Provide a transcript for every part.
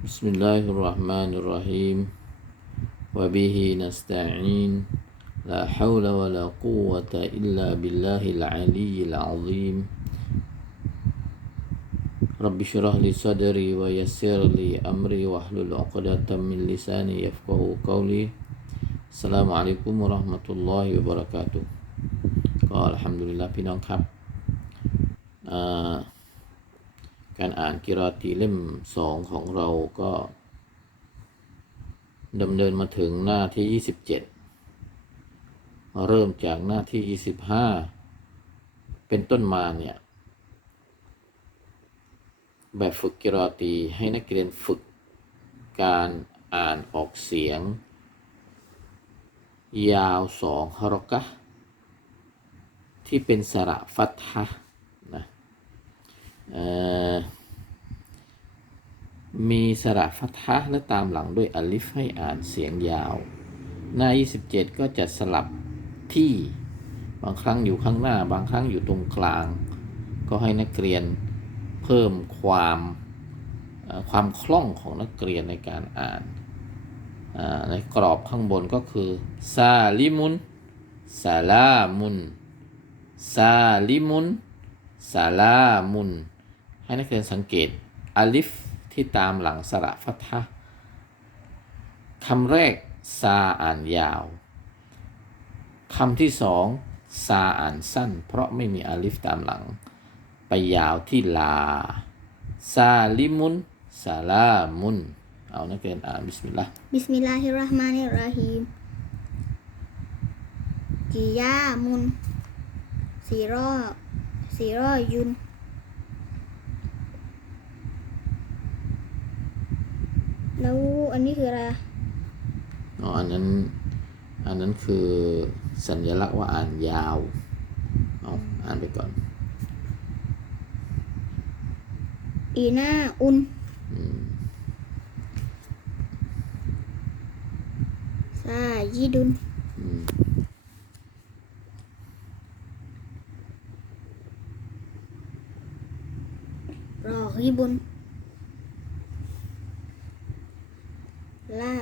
بسم الله الرحمن الرحيم. وبه نستعين. لا حول ولا قوة إلا بالله العلي العظيم. رب اشرح لي صدري ويسر لي أمري واحلل عقدة من لساني يفقه قولي. السلام عليكم ورحمة الله وبركاته. الحمد لله بنعم ก็อัลฮัมดุลิลลาห์พี่น้องครับ.อ่า آه، การอ่านกิรอตีเล่มสองของเราก็ดำเนินมาถึงหน้าที่ 27 เริ่มจากหน้าที่ 25 เป็นต้นมาเนี่ย แบบฝึกกิรอตีให้นักเรียนฝึกการอ่านออกเสียง ยาวสองฮารอกะ ที่เป็นสระฟัตฮะห์นะ มีสระฟัตฮะและตามหลังด้วยอัลิฟให้อ่านเสียงยาว หน้า 27 ก็จะสลับที่บางครั้งอยู่ข้างหน้า บางครั้งอยู่ตรงกลาง ก็ให้นักเรียนเพิ่มความความคล่องของนักเรียนในการอ่านในกรอบข้างบนก็คือซาลิมุนซาลามุนซาลิมุนซาลามุน ให้นักเรียนสังเกตอัลิฟที่ตามหลังสระฟัตฮะคำแรกซาอ่านยาวคำที่สองซาอ่านสั้น เพราะไม่มีอัลิฟตามหลัง ไปยาวที่ลาซาลิมุนซาลามุนเอานักเรียนอ่านบิสมิลลาห์บิสมิลลาฮิรราะห์มานิรราะฮีมกิยามุนสีรอสีรอยุน แล้วอันนี้คืออะไรอ๋ออันนั้น อันนั้นคือสัญลักษณ์ว่าอ่านยาวเอาอ่านไปก่อน อีหน้าอุนอืมซายีดุนอืมรอฮิบุน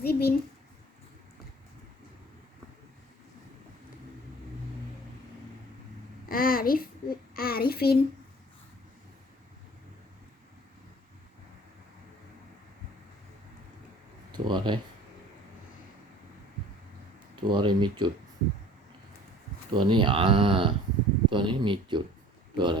นกิตาบันลีน่าอันตีรอมันกาซิบิน อาริฟ อาริฟิน ตัวอะไร ตัวอะไรมีจุด ตัวนี้อ่า ตัวนี้มีจุด ตัวอะไร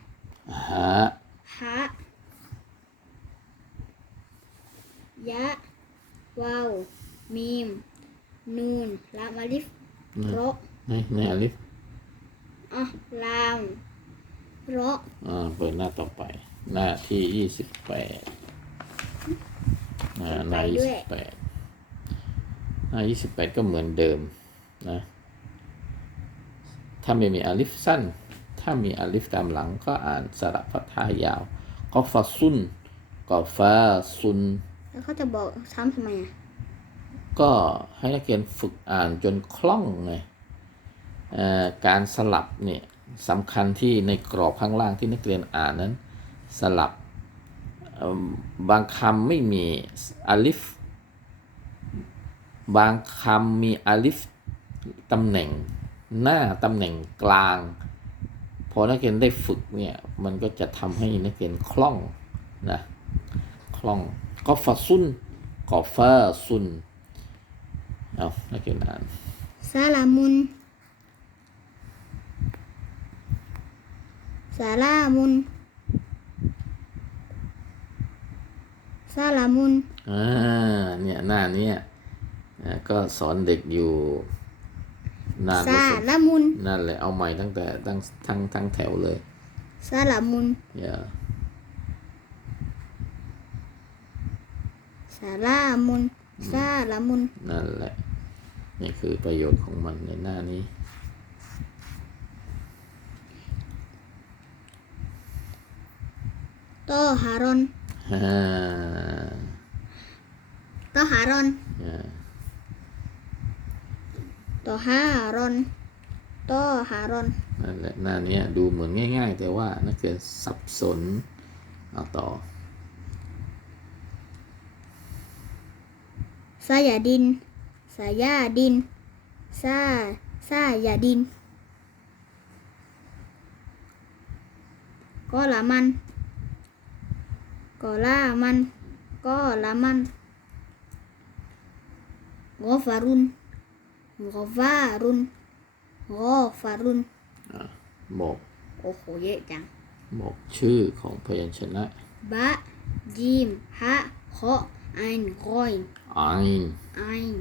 ามุนซีรอยันฮามิดันเอาบอกอาลิฟฮะเคาะไอนรอยน์ฮะฮะฮะยะวาวมีม นูนลามอาลิฟในโรในในอลิฟอะลามโรอ่าเปิดหน้าต่อไป หน้าที่ยี่สิบแปดอ่าหน้ายี่สิบแปดหน้ายี่สิบแปดก็เหมือนเดิมนะ ถ้าไม่มีอาลิฟสั้น ถ้ามีอาลิฟตามหลังก็อ่านสระฟัตฮะห์ยาวก็ฟาซุนก็ฟาซุน แล้วเขาจะบอกซ้ำทำไมอะ ก็ให้นักเรียนฝึกอ่านจนคล่องไงเอ่อการสลับเนี่ยสำคัญที่ในกรอบข้างล่างที่นักเรียนอ่านนั้น สลับเอิ่มบางคำไม่มีอาลิฟ บางคำมีอาลิฟตำแหน่งหน้าตำแหน่งกลาง พอนักเรียนได้ฝึกเนี่ยมันก็จะทำให้นักเรียนคล่องนะคล่องก็ฟาซุนก็ฟาซุนเอานักเรียนอ่านซาลามุนซาลามุนซาลามุนอ่าเนี่ยหน้าเนี้ยอ่าก็สอนเด็กอยู่ นานพอซาสมลามุน นั่นแหละเอาใหม่ตั้งแต่ตั้งทั้งทั้งแถวเลยซาลามุนอย่าซาลามุนซาลามุน นั่นแหละ นี่คือประโยชน์ของมันในหน้านี้โตฮารอนฮ่าโตฮารอนอ่าโตฮารอนโตฮารอนนั่นแหละหน้านี้ดูเหมือนง่าย ๆ แต่ว่านักเรียนสับสนเอาต่อซายาดินซายาดินซาซายาดินก็ละมันก็ละมันก็ละมันงอฟารุน งอฟารุนงอฟารุนบอกโอ้โหเยอะจัง บอกชื่อของพยัญชนะบะจีมฮะเคาะอันกอยไอน์อัน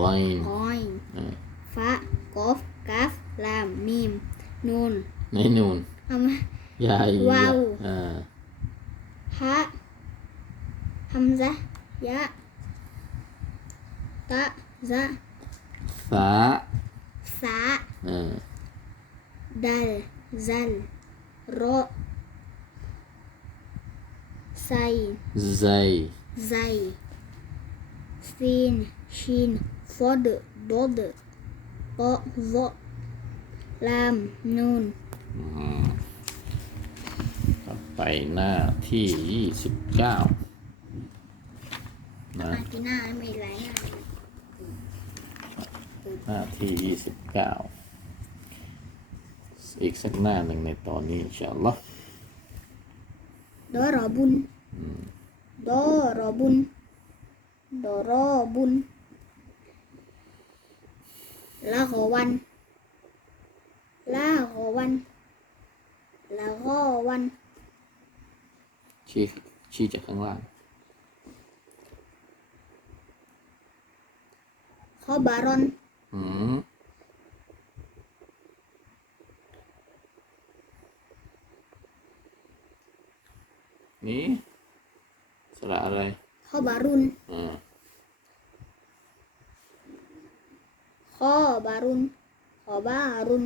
ไลน์กอยอ่าฟะกอฟกาฟลามมีมนูนในนูนทำไมยายว้าวอ่าฮะฮัมซะยะตะซะ สาสาอ่าดัลซัลรอไซใจไซซีนชินฟอดดอดปอวอลามนูนอืมต่อไปหน้าที่ยี่สิบเก้านะอาทิน่าไม่ไรอะห น้าที่ยี่สิบเก้าอีกสักหน้าหนึ่งในตอนนี้อินชาอัลลอฮ์ดอรอบุญดอรอบุญดอรอบุญละขอวันละขอวันละขอวันชี้ชี้จากข้างล่างขอบารอน อืมนี่สระอะไรขอบารุนอ่าขอบารุนขอบารุน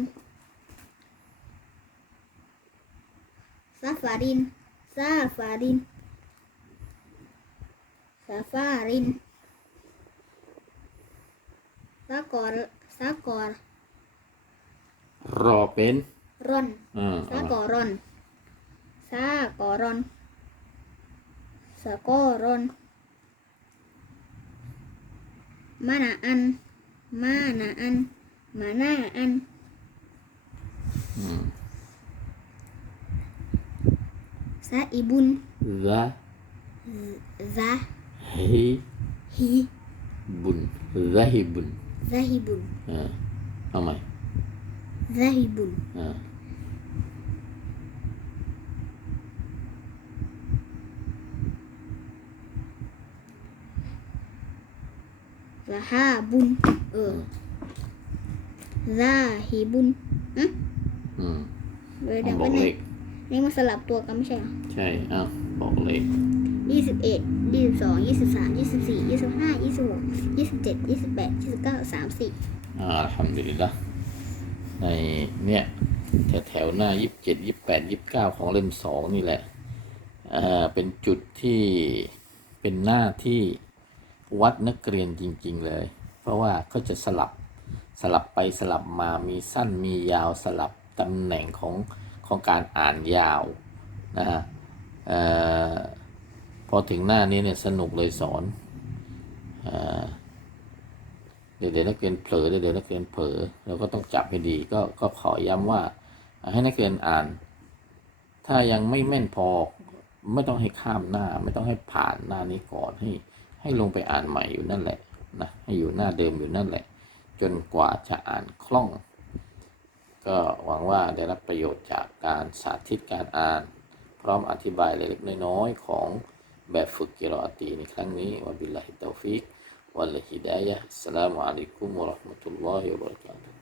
ซาฟารินซาฟารินซาฟาริน ซากอรซากอรรอเป็นร่อนอ่าซากอรอนซากอรอน สากอรอนมานาอัน มานาอัน มานาอัน อืม ซาอิบุน ละ ซา ฮิ ฮิ บุนละฮิบุน ซาฮิบุน อ่าเอาใหม่ ซาฮิบุน อ่า ซาฮาบุน เออซาฮิบุนอืม อืม เดี๋ยว เอา เดี๋ยว บอ กั ก น เล นะ ข นี่มันสลับตัวกันไม่ใช่เหรอ ใช่อ้าวบอกเลข ยี่สิบเอ็ดยี่สิบสองยี่สิบสามยี่สิบสี่ยี่สิบห้ายี่สิบหกยี่สิบเจ็ดยี่สิบแปดยี่สิบเก้าสามสิบอ่าอัลฮัมดุลิลละในเนี่ยแถวแถวหน้ายี่สิบเจ็ดยี่สิบแปดยี่สิบเก้าของเล่มสองนี่แหละอ่าเป็นจุดที่เป็นหน้าที่วัดนักเรียนจริง ๆ เลย เพราะว่าเขาจะสลับสลับไปสลับมามีสั้นมียาวสลับตำแหน่งของของการอ่านยาวนะฮะเอ่อ พอถึงหน้านี้เนี่ยสนุกเลยสอนอเดี๋ยวเดี๋ยวนักเรียนเผลอเดี๋ยวเดี๋ยวนักเรียนเผลอเราก็ต้องจับให้ดีก็ก็ขอย้ำว่า ให้นักเรียนอ่าน ถ้ายังไม่แม่นพอไม่ต้องให้ข้ามหน้า ไม่ต้องให้ผ่านหน้านี้ก่อนให้ ให้ลงไปอ่านใหม่อยู่นั่นแหละนะให้อยู่หน้าเดิมอยู่นั่นแหละ จนกว่าจะอ่านคล่อง ก็หวังว่าได้รับประโยชน์จากการสาธิตการอ่าน พร้อมอธิบายเล็กๆน้อยๆของ แบบฝึกกิรออาตีในครั้งนี้วะบิลลาฮิตตอฟิกวัลลฮิดายะฮ์อัสสลามุอะลัยกุมวะเราะห์มะตุลลอฮิวะบะเราะกาตุฮ์